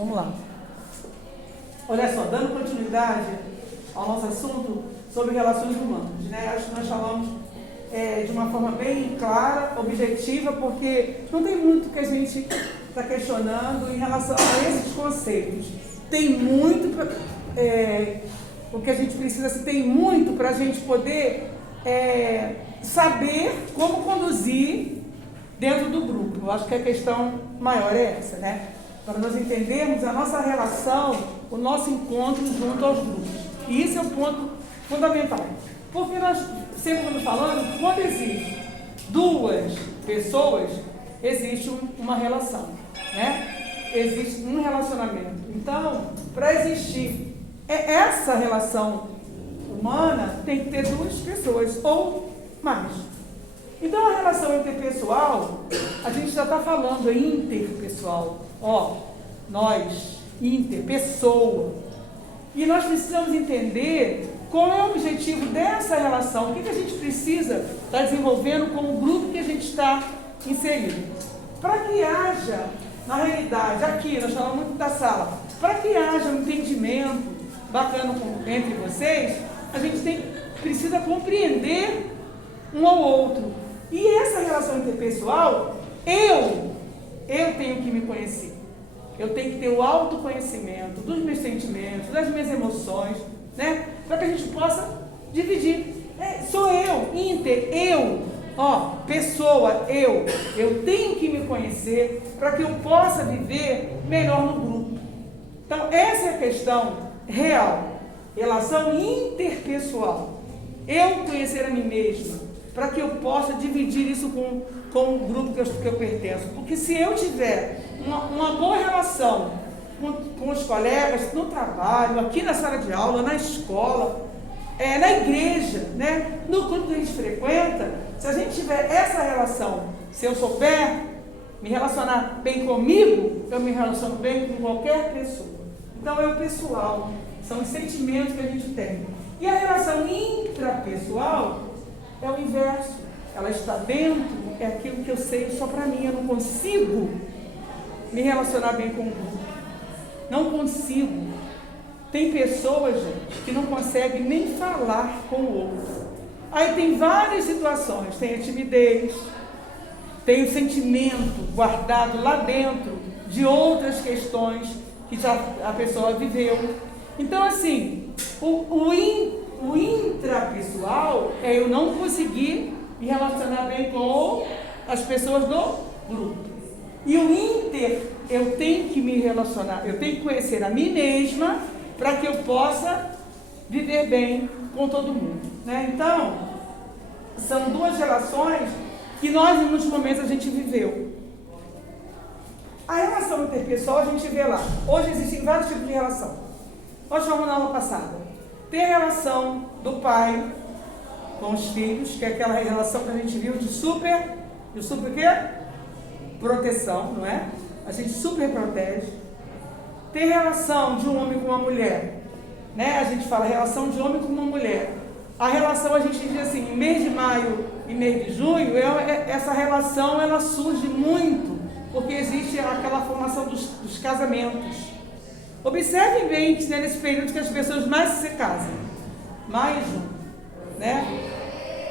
Vamos lá. Olha só, dando continuidade ao nosso assunto sobre relações humanas, né? Acho que nós falamos de uma forma bem clara, objetiva, porque não tem muito que a gente está questionando em relação a esses conceitos. Tem muito, o que a gente precisa, tem muito para a gente poder saber como conduzir dentro do grupo. Eu acho que a questão maior é essa, né? Para nós entendermos a nossa relação, o nosso encontro junto aos grupos. E isso é um ponto fundamental. Porque nós, sempre quando falamos, quando existe duas pessoas, existe uma relação, né? Existe um relacionamento. Então, para existir essa relação humana, tem que ter duas pessoas ou mais. Então, a relação interpessoal, a gente já está falando em interpessoal. Nós, pessoa. E nós precisamos entender qual é o objetivo dessa relação, o que a gente precisa estar desenvolvendo com o grupo que a gente está inserido. Para que haja, na realidade, aqui, nós falamos muito da sala, para que haja um entendimento bacana entre vocês, a gente precisa compreender um ao outro. E essa relação interpessoal, eu tenho que me conhecer. Eu tenho que ter o autoconhecimento dos meus sentimentos, das minhas emoções, né? Para que a gente possa dividir. Sou eu, pessoa, eu tenho que me conhecer para que eu possa viver melhor no grupo. Então, essa é a questão real, relação interpessoal. Eu conhecer a mim mesma, para que eu possa dividir isso com o grupo que eu pertenço. Porque se eu tiver uma boa relação com os colegas, no trabalho, aqui na sala de aula, na escola, na igreja, né? No grupo que a gente frequenta, se a gente tiver essa relação, se eu souber me relacionar bem comigo, eu me relaciono bem com qualquer pessoa. Então é o pessoal, são os sentimentos que a gente tem. E a relação intrapessoal é o inverso. Ela está dentro, é aquilo que eu sei só para mim, eu não consigo me relacionar bem com o grupo. Não consigo. Tem pessoas, gente, que não conseguem nem falar com o outro. Aí tem várias situações, tem a timidez, tem o sentimento guardado lá dentro de outras questões que já a pessoa viveu. Então, assim, o intrapessoal é eu não conseguir me relacionar bem com as pessoas do grupo. E o inter, eu tenho que me relacionar, eu tenho que conhecer a mim mesma para que eu possa viver bem com todo mundo, né? Então, são duas relações que nós, nos momentos, a gente viveu. A relação interpessoal a gente vê lá. Hoje existem vários tipos de relação. Nós falamos na aula passada. Tem a relação do pai com os filhos, que é aquela relação que a gente viu de super o quê? Proteção, não é? A gente super protege. Tem relação de um homem com uma mulher, né? A gente fala relação de homem com uma mulher. A relação, a gente diz assim, mês de maio e mês de junho, essa relação, ela surge muito, porque existe aquela formação dos casamentos. Observem bem que nesse período que as pessoas mais se casam, maio e junho, né?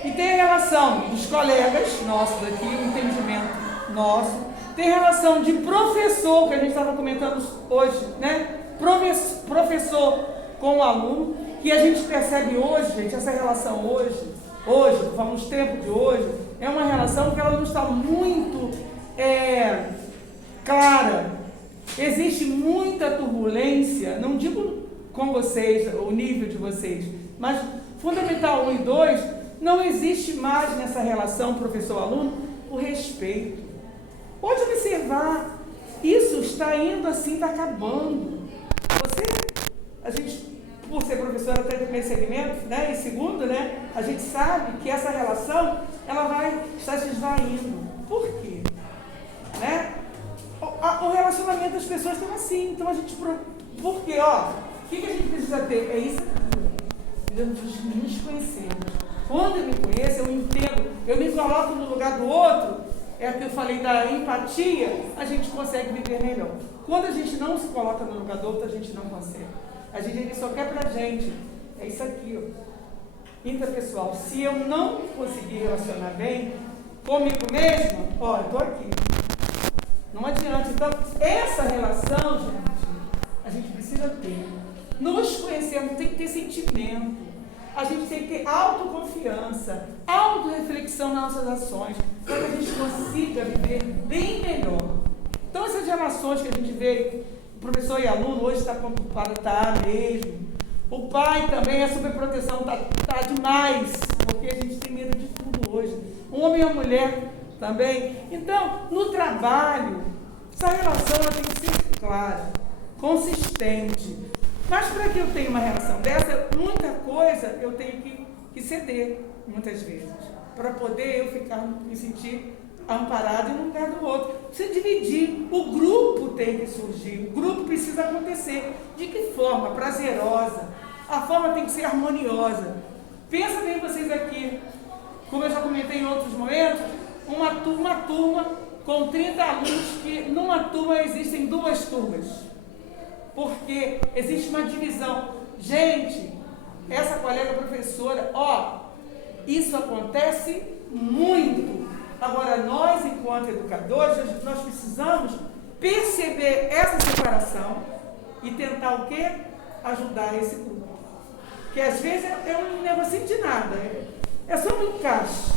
E tem a relação dos colegas nossos aqui, o entendimento nosso. Tem relação de professor, que a gente estava comentando hoje, né? Professor com o aluno, que a gente percebe hoje, gente, essa relação hoje, vamos tempo de hoje, é uma relação que ela não está muito clara. Existe muita turbulência, não digo com vocês, o nível de vocês, mas Fundamental 1 e 2, não existe mais nessa relação professor-aluno o respeito. Pode observar, isso está indo assim, está acabando. A gente, por ser professora até de primeiro segmento, né, e segundo, né, a gente sabe que essa relação, ela vai estar se esvaindo. Por quê? Né? O relacionamento das pessoas estão assim, então a gente... Por quê? O que a gente precisa ter? É isso aqui. Precisamos nos conhecermos. Quando eu me conheço, eu entendo, eu me coloco no lugar do outro, é o que eu falei da empatia, a gente consegue viver melhor. Quando a gente não se coloca no lugar do outro, a gente não consegue. A gente só quer pra gente. É isso aqui, ó. Interpessoal. Se eu não conseguir relacionar bem comigo mesmo, ó, eu tô aqui. Não adianta. Então, essa relação, a gente precisa ter. Nos conhecemos, tem que ter sentimento. A gente tem que ter autoconfiança, autorreflexão nas nossas ações, para que a gente consiga viver bem melhor. Então, essas relações que a gente vê, o professor e aluno, hoje está preocupado, tá mesmo. O pai também, a superproteção está demais, porque a gente tem medo de tudo hoje. Um homem e uma mulher também. Então, no trabalho, essa relação ela tem que ser clara, consistente. Mas para que eu tenha uma relação dessa, muita coisa eu tenho que ceder, muitas vezes, para poder eu me sentir amparado em um lugar do outro. Precisa dividir, o grupo tem que surgir, o grupo precisa acontecer. De que forma? Prazerosa. A forma tem que ser harmoniosa. Pensa bem vocês aqui, como eu já comentei em outros momentos, uma turma com 30 alunos, que numa turma existem 2 turmas. Porque existe uma divisão. Gente, essa colega professora, isso acontece muito. Agora, nós, enquanto educadores, nós precisamos perceber essa separação e tentar o quê? Ajudar esse grupo. Que às vezes é um negocinho de nada. É só um encaixe.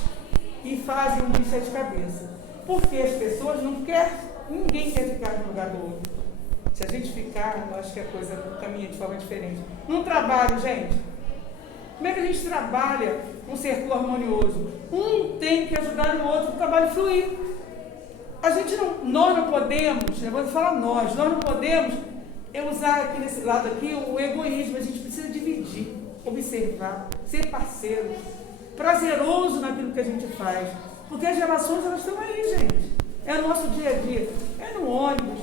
E fazem um bicho de cabeça. Porque as pessoas não querem, ninguém quer ficar no lugar do outro. Se a gente ficar, eu acho que a coisa caminha de forma diferente. Num trabalho, gente, como é que a gente trabalha um cerco harmonioso? Um tem que ajudar o outro, o trabalho fluir. Nós não podemos, eu vou falar nós não podemos usar aqui nesse lado aqui o egoísmo. A gente precisa dividir, observar, ser parceiro, prazeroso naquilo que a gente faz. Porque as relações, elas estão aí, gente. É o nosso dia a dia. É no ônibus,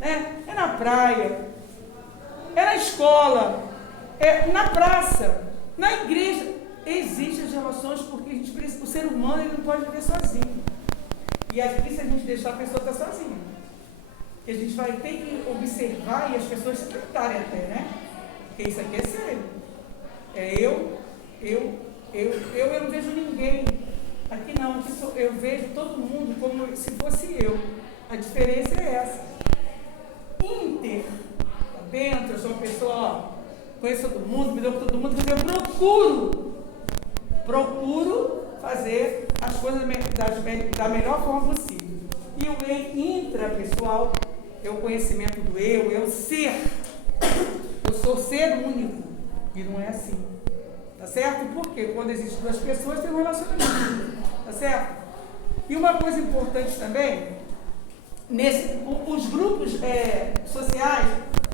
é na praia, é na escola, é na praça, na igreja. Existem as relações porque a gente precisa, o ser humano ele não pode viver sozinho. E aqui, se a gente deixar, a pessoa está sozinha. E a gente vai ter que observar e as pessoas se tratarem até, né? Porque isso aqui é sério. É eu não vejo ninguém. Aqui não, aqui eu vejo todo mundo como se fosse eu. A diferença é essa. Tá dentro, eu sou uma pessoa, conheço todo mundo, me dou com todo mundo, mas eu procuro fazer as coisas da melhor forma possível. E o intrapessoal é o conhecimento do eu, é o ser. Eu sou ser único. E não é assim. Tá certo? Porque quando existem 2 pessoas, tem um relacionamento. Tá certo? E uma coisa importante também, os grupos sociais,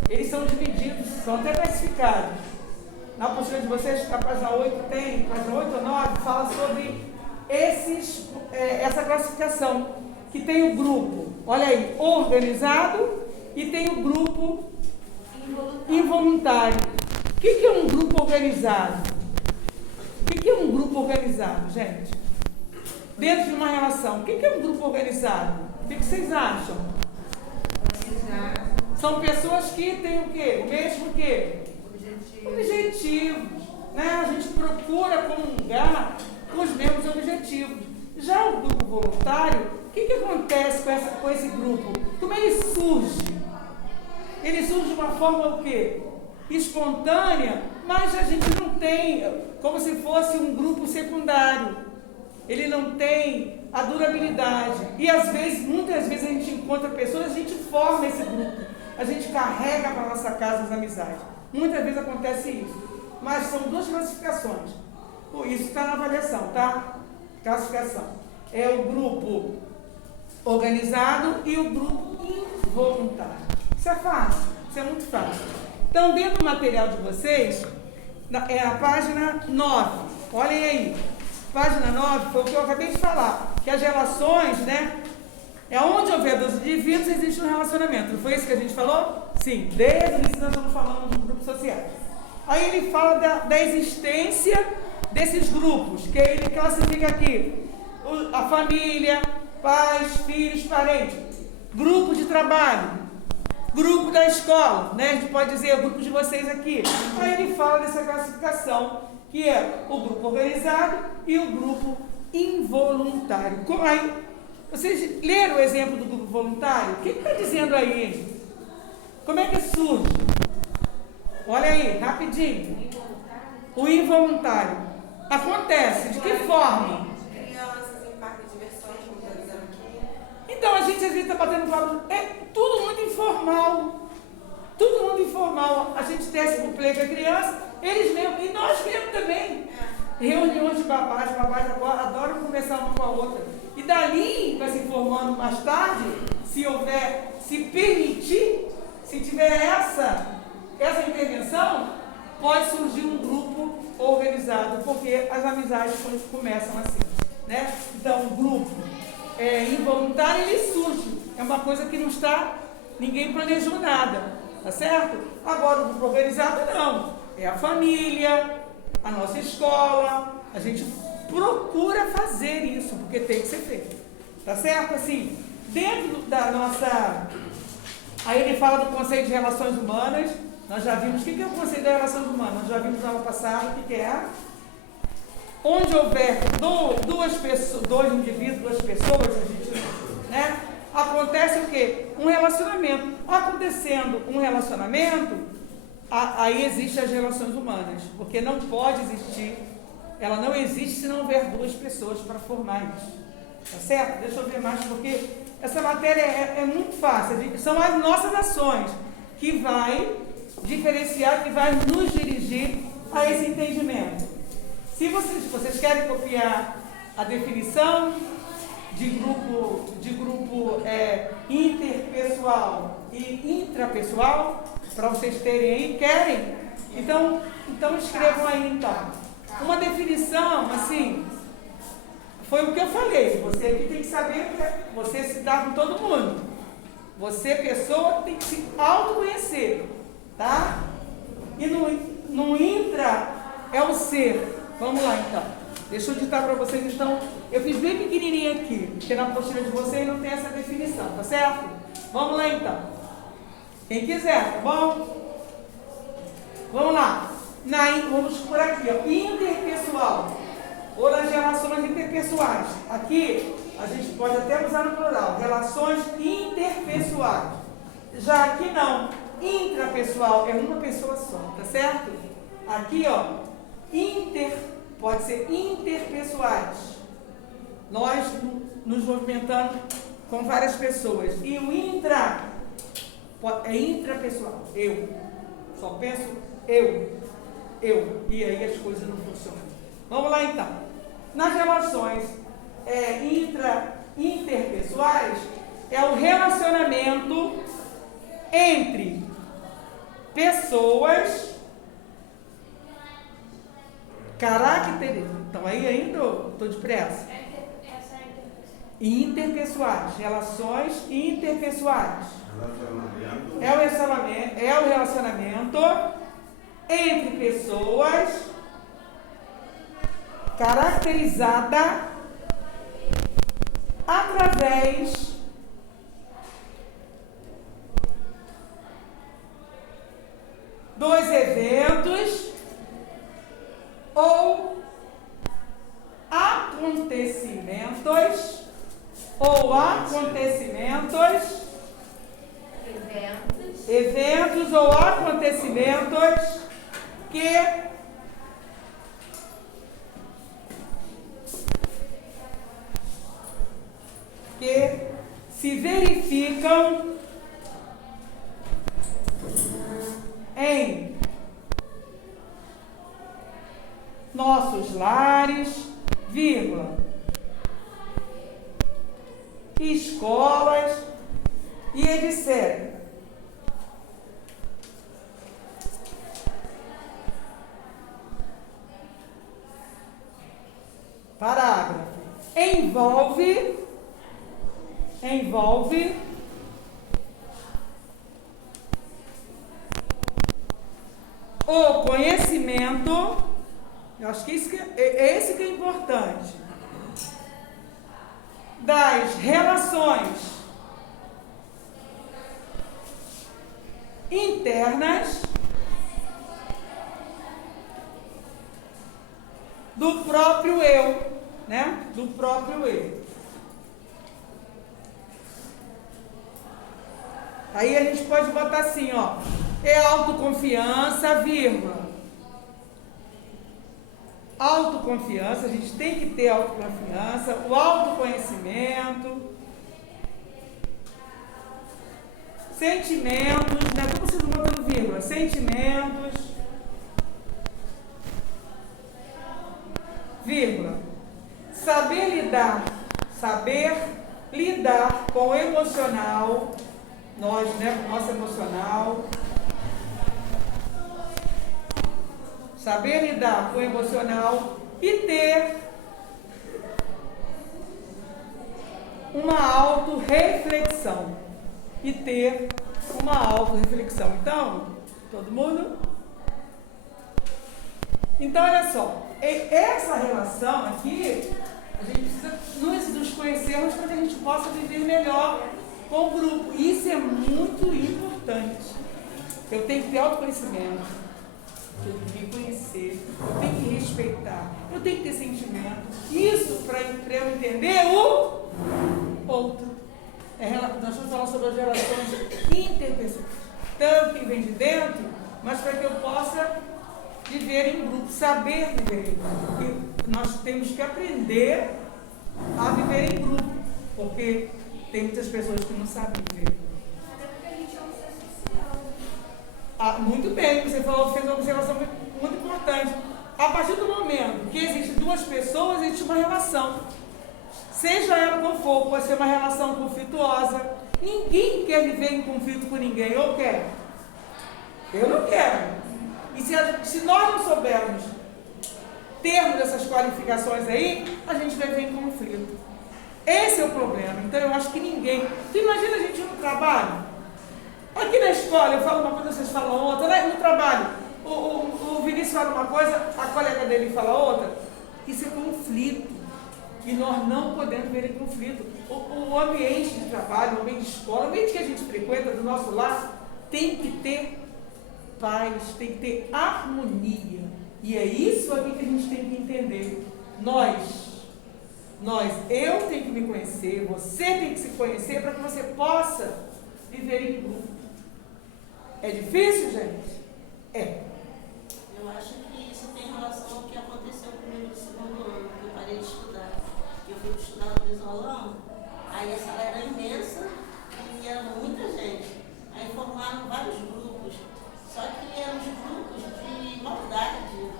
eles são divididos, são até classificados. Na apostila de vocês, a página 8 tem, página 8 ou 9, fala sobre essa classificação, que tem o grupo, olha aí, organizado, e tem o grupo involuntário. O que é um grupo organizado? O que é um grupo organizado, gente? Dentro de uma relação, o que é um grupo organizado? O que vocês acham? São pessoas que têm o quê? O mesmo quê? Objetivos. Né? A gente procura comungar com os mesmos objetivos. Já o grupo voluntário, o que acontece com esse grupo? Como ele surge? Ele surge de uma forma o quê? Espontânea, mas a gente não tem, como se fosse um grupo secundário. Ele não tem a durabilidade. E às vezes, muitas vezes a gente encontra pessoas, a gente forma esse grupo. A gente carrega para a nossa casa as amizades. Muitas vezes acontece isso. Mas são 2 classificações. Isso está na avaliação, tá? Classificação. É o grupo organizado e o grupo involuntário. Isso é fácil, isso é muito fácil. Então, dentro do material de vocês, é a página 9. Olhem aí. Página 9 foi o que eu acabei de falar. Que as relações, né? É onde houver 2 indivíduos, existe um relacionamento. Não foi isso que a gente falou? Sim, desde o início nós estamos falando de grupos sociais. Aí ele fala da existência desses grupos, que ele classifica aqui. A família, pais, filhos, parentes. Grupo de trabalho. Grupo da escola, né? A gente pode dizer o grupo de vocês aqui. Aí ele fala dessa classificação, que é o grupo organizado e o grupo involuntário. Aí, vocês leram o exemplo do grupo voluntário? O que está dizendo aí, hein? Como é que surge? Olha aí, rapidinho. O involuntário. Acontece, de que forma? Crianças em parque de diversões, como está dizendo aqui. Então, a gente às vezes está batendo papo. É tudo muito informal. Tudo muito informal. A gente desce para o play com a criança, eles mesmos, e nós mesmos também. Reuniões de babás agora adoram conversar uma com a outra. E dali, vai se informando mais tarde, se houver, se permitir, se tiver essa intervenção, pode surgir um grupo organizado, porque as amizades começam assim, né? Então, o grupo involuntário, ele surge. É uma coisa que não está, ninguém planejou nada, tá certo? Agora, o grupo organizado, não. É a família, a nossa escola, a gente procura fazer isso, porque tem que ser feito, tá certo? Assim, dentro da nossa... Aí ele fala do Conceito de Relações Humanas. Nós já vimos o que é o Conceito de Relações Humanas. Nós já vimos na aula passada o que é. Onde houver duas pessoas, dois indivíduos, duas pessoas, a gente, né? Acontece o quê? Um relacionamento. Acontecendo um relacionamento, aí existem as relações humanas, porque não pode existir, ela não existe se não houver duas pessoas para formar isso. Tá certo? Deixa eu ver mais, porque essa matéria é muito fácil. São as nossas ações que vai diferenciar, que vai nos dirigir a esse entendimento. Se vocês querem copiar a definição de grupo interpessoal e intrapessoal, para vocês terem aí, querem? Então escrevam aí então. Uma definição, assim, foi o que eu falei. Você aqui tem que saber que você se dá com todo mundo. Você, pessoa, tem que se autoconhecer, tá? E no intra é o ser. Vamos lá então. Deixa eu ditar para vocês, então. Eu fiz bem pequenininho aqui, porque na apostila de vocês não tem essa definição, tá certo? Vamos lá então. Quem quiser, tá bom? Vamos lá. Vamos por aqui, ó. Interpessoal. Ou nas relações interpessoais. Aqui, a gente pode até usar no plural. Relações interpessoais. Já aqui não. Intrapessoal é uma pessoa só, tá certo? Aqui, ó. Pode ser interpessoais. Nós nos movimentando com várias pessoas. E o intra é intrapessoal. Eu. Só penso eu. E aí as coisas não funcionam. Vamos lá então. Nas relações interpessoais, é o relacionamento entre pessoas características. Então aí ainda estou depressa. Interpessoais, relações interpessoais. É o relacionamento entre pessoas caracterizada através dos eventos ou acontecimentos eventos ou acontecimentos que se verificam em nossos lares, escolas e etc. Parágrafo. Envolve o conhecimento, eu acho que esse que é importante, das relações internas do próprio eu, né? Do próprio eu. Aí a gente pode botar assim, ó, é autoconfiança, vírgula. Autoconfiança, a gente tem que ter autoconfiança, o autoconhecimento, sentimentos, né? Como vocês não botando vírgula? Sentimentos, vírgula. Saber lidar com o emocional, nós, né? Com o nosso emocional. Saber lidar com o emocional e ter uma autorreflexão. Então, todo mundo? Então, olha só. Essa relação aqui, a gente precisa nos conhecermos para que a gente possa viver melhor com o grupo. Isso é muito importante. Eu tenho que ter autoconhecimento. Eu tenho que me conhecer, eu tenho que respeitar, eu tenho que ter sentimento. Isso para eu entender o outro. Nós estamos falando sobre as relações interpessoais. Tanto que vem de dentro, mas para que eu possa viver em grupo, saber viver em grupo. Porque nós temos que aprender a viver em grupo. Porque tem muitas pessoas que não sabem viver. Muito bem, você fez uma observação muito importante. A partir do momento que existem duas pessoas, existe uma relação. Seja ela qual for, pode ser uma relação conflituosa. Ninguém quer viver em conflito com ninguém, ou quer? Eu não quero. E se nós não soubermos termos essas qualificações aí, a gente vai viver em conflito. Esse é o problema. Então eu acho que ninguém... Tu imagina a gente no trabalho? Aqui na escola, eu falo uma coisa, vocês falam outra. Né? No trabalho, o Vinícius fala uma coisa, a colega dele fala outra. Isso é conflito. E nós não podemos ver em conflito. O ambiente de trabalho, o ambiente de escola, o ambiente que a gente frequenta do nosso lar, tem que ter paz, tem que ter harmonia. E é isso aqui que a gente tem que entender. Eu tenho que me conhecer, você tem que se conhecer para que você possa viver em grupo. É difícil, gente? É. Eu acho que isso tem relação com o que aconteceu comigo no segundo ano, que eu parei de estudar. Eu fui estudar no Isolão, aí a sala era imensa e era muita gente. Aí formaram vários grupos, só que eram os grupos de maldade.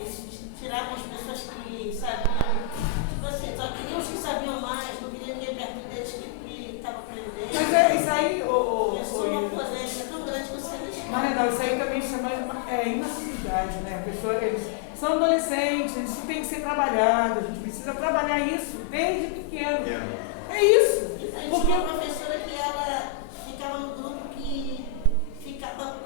Eles tiravam as pessoas que sabiam, tipo assim, só queriam os que sabiam mais, não queriam ninguém perto deles que estava aprendendo. Mas é isso aí, Começou uma polêmica tão grande que você deixou. Mas não, isso aí também chama imaturidade, né? Eles são adolescentes, isso tem que ser trabalhado, a gente precisa trabalhar isso desde pequeno. É isso. Porque tinha uma professora que ela ficava no grupo que ficava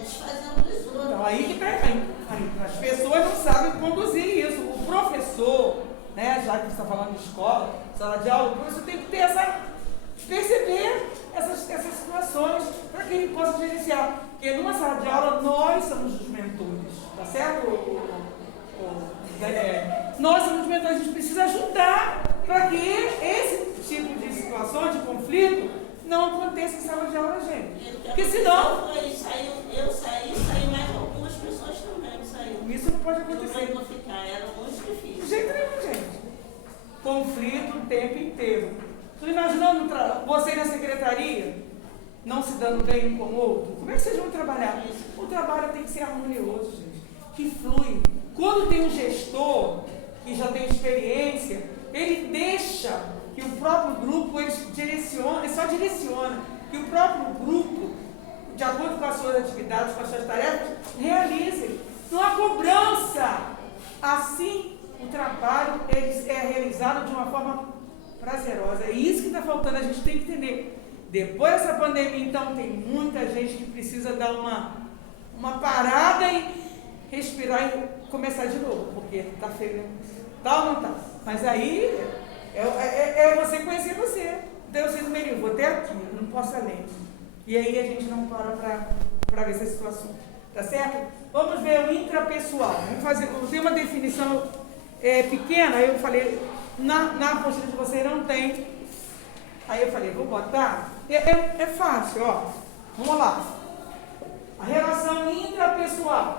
desfazendo os outros. Então, aí que pega. As pessoas não sabem conduzir isso. O professor, né, já que você está falando de escola, sala de aula, o professor tem que ter perceber essas situações para que ele possa gerenciar. Porque numa sala de aula nós somos os mentores, tá certo? Nós somos os mentores, a gente precisa ajudar para que esse tipo de situação, de conflito, não aconteça em sala de aula, gente. Porque senão... Eu saí mais algumas pessoas também saíram. Isso não pode acontecer. Não ficar, era muito difícil. De jeito nenhum, gente. Conflito o tempo inteiro. Tu imaginando você na secretaria, não se dando bem um com o outro? Como é que vocês vão trabalhar? O trabalho tem que ser harmonioso, gente. Que flui. Quando tem um gestor que já tem experiência, ele deixa que o próprio grupo, ele só direciona, que o próprio grupo, de acordo com as suas atividades, com as suas tarefas, realize. Não há cobrança. Assim, o trabalho é realizado de uma forma prazerosa. É isso que está faltando, a gente tem que entender. Depois dessa pandemia, então, tem muita gente que precisa dar uma parada e respirar e começar de novo, porque está feio, tá ou não está? Mas aí é você conhecer você. Deus diz, Merinho, vou até aqui, não posso além. E aí a gente não para para ver essas situações. Tá certo? Vamos ver o intrapessoal. Vamos fazer, tem uma definição pequena, aí eu falei, na apostila de vocês não tem. Aí eu falei, vou botar. É fácil, ó. Vamos lá. A relação intrapessoal.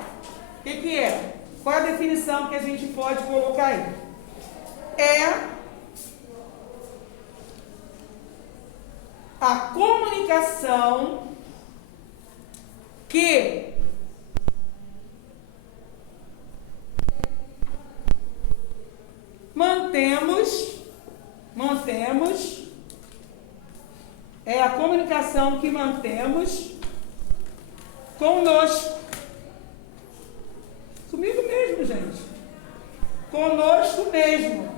O que é? Qual é a definição que a gente pode colocar aí? É a comunicação que mantemos, é a comunicação que mantemos conosco. Comigo mesmo, gente. Conosco mesmo.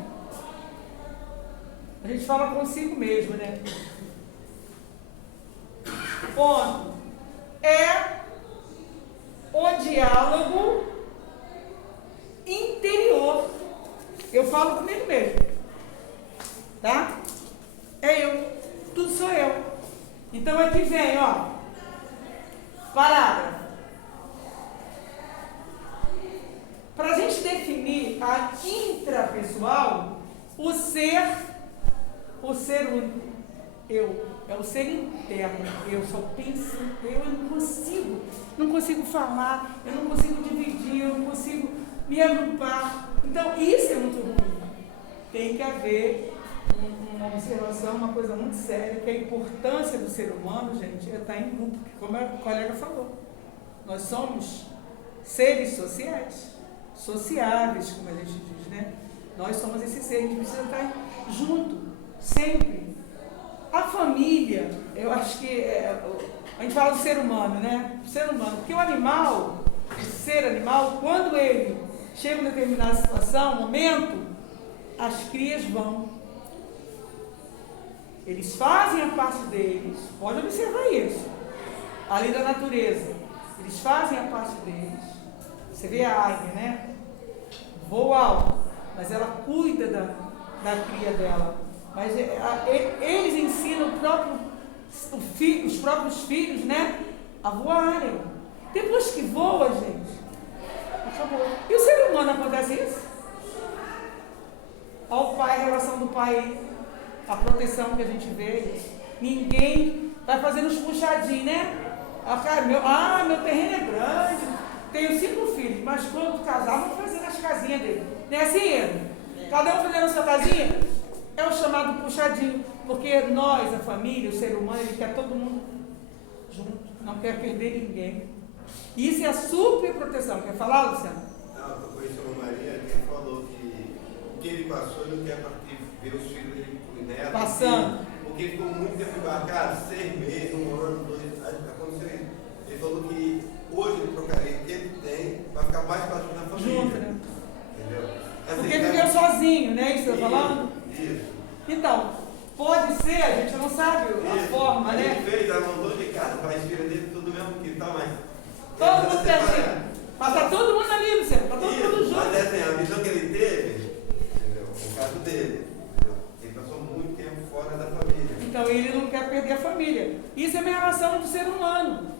A gente fala consigo mesmo, né? Ponto. É o diálogo interior. Eu falo comigo mesmo. Tá? É eu. Tudo sou eu. Então aqui vem, ó. Parágrafo. Para a gente definir a intrapessoal, o ser único, eu, é o ser interno, eu só penso, eu não consigo falar, eu não consigo dividir, eu não consigo me agrupar. Então, isso é muito ruim. Tem que haver uma observação, uma coisa muito séria, que a importância do ser humano, gente, é estar em grupo, como a colega falou. Nós somos seres sociais. Sociáveis, como a gente diz, né? Nós somos esse ser, a gente precisa estar junto, sempre. A família, eu acho que a gente fala do ser humano, né? O ser humano, porque o animal, o ser animal, quando ele chega em determinada situação, momento, as crias vão. Eles fazem a parte deles, pode observar isso, a lei da natureza, eles fazem a parte deles. Você vê a águia, né? Voa alto, mas ela cuida da cria dela. Mas eles ensinam os próprios filhos, né? A voarem. Depois que voa, gente, acabou. E o ser humano acontece isso? Olha o pai, a relação do pai, a proteção que a gente vê. Ninguém vai fazendo os puxadinhos, né? Meu terreno é grande. Tenho 5 filhos, mas quando casar, vão fazendo as casinhas dele. Não é assim, Eno? Cada um fazendo a sua casinha? É o chamado puxadinho. Porque nós, a família, o ser humano, ele quer todo mundo junto. Não quer perder ninguém. Isso é a super proteção. Quer falar, Luciano? Não, eu conheci uma Maria que falou que o que ele passou, ele não quer ver os filhos dele com netos. Passando. Porque ficou muito tempo embarcado, 6 meses, 1 ano, 2 anos, aconteceu isso. Ele falou que hoje ele trocaria o que ele tem para ficar mais fácil na família. Junto, né? Entendeu? Assim, porque ele viveu sozinho, né? Isso que você está falando? Isso. Então, pode ser, a gente não sabe a forma, né? Ele fez, ela mandou de casa para as filhas dele, tudo mesmo que tá, mas. Todo mundo pertinho. Mas tá todo mundo ali, Luciano. Tá todo mundo junto. Mas assim, a visão que ele teve, entendeu? O caso dele, entendeu? Ele passou muito tempo fora da família. Então ele não quer perder a família. Isso é a minha relação do ser humano.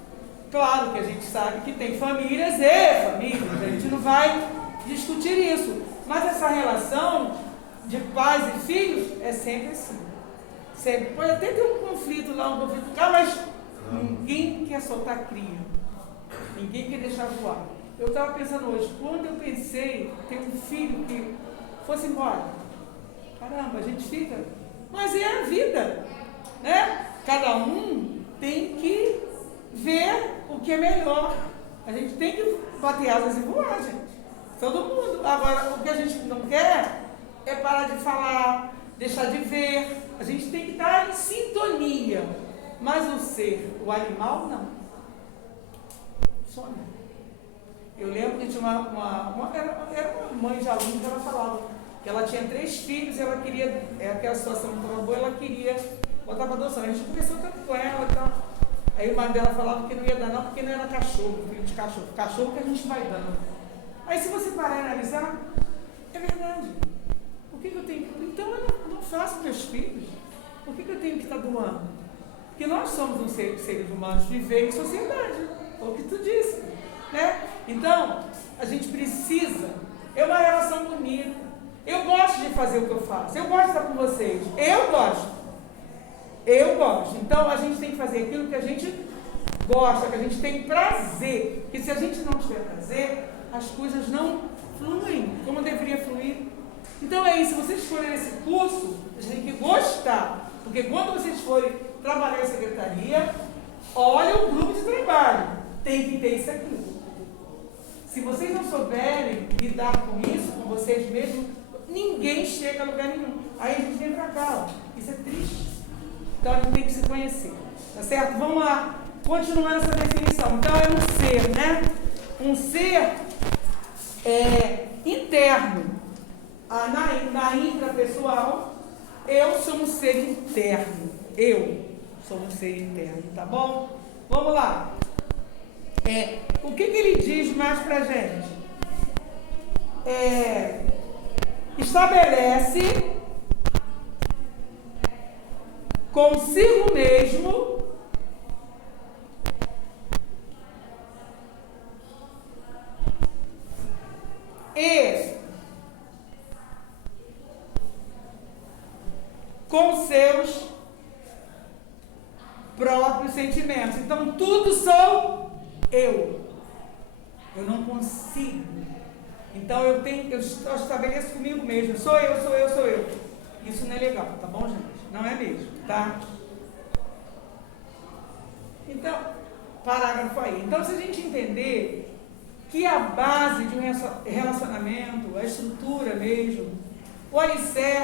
Claro que a gente sabe que tem famílias e famílias, a gente não vai discutir isso. Mas essa relação de pais e filhos é sempre assim. Sempre. Pode até ter um conflito lá, um conflito cá, mas ninguém quer soltar cria. Ninguém quer deixar voar. Eu estava pensando hoje, quando eu pensei ter um filho que fosse embora, caramba, a gente fica. Mas é a vida, né? Cada um tem que ver o que é melhor. A gente tem que bater asas e voar, gente. Todo mundo. Agora, o que a gente não quer é parar de falar, deixar de ver. A gente tem que estar em sintonia. Mas o ser, o animal, não. Some. Eu lembro que tinha era uma mãe de aluno que ela falava que ela tinha 3 filhos e ela queria, aquela situação não estava boa, ela queria botar para adoção. A gente conversou tanto com ela e tal. Aí o marido dela falava que não ia dar não, porque não era cachorro, filho de cachorro. Cachorro que a gente vai dando. Aí se você parar e analisar, é verdade. Por que eu tenho que... Então eu não faço meus filhos. Por que eu tenho que estar doando? Porque nós somos seres humanos, viver em sociedade. Foi o que tu disse, né? Então, a gente precisa, é uma relação bonita. Eu gosto de fazer o que eu faço, eu gosto de estar com vocês, eu gosto. Então, a gente tem que fazer aquilo que a gente gosta, que a gente tem prazer. Porque se a gente não tiver prazer, as coisas não fluem como deveria fluir. Então é isso, se vocês escolherem esse curso, vocês têm que gostar. Porque quando vocês forem trabalhar em secretaria, olha o grupo de trabalho. Tem que ter isso aqui. Se vocês não souberem lidar com isso, com vocês mesmos, ninguém chega a lugar nenhum. Aí a gente vem pra cá, ó. Isso é triste. Então a gente tem que se conhecer. Tá certo? Vamos lá. Continuando essa definição. Então é um ser, né? Um ser interno. Na intrapessoal, eu sou um ser interno. Eu sou um ser interno, tá bom? Vamos lá. O que ele diz mais pra gente? Estabelece consigo mesmo e com seus próprios sentimentos. Então, tudo sou eu. Eu não consigo. Então, eu estabeleço comigo mesmo. Sou eu. Isso não é legal, tá bom, gente? Não é mesmo, tá? Então, parágrafo aí. Então, se a gente entender que a base de um relacionamento, a estrutura mesmo, o alicerce,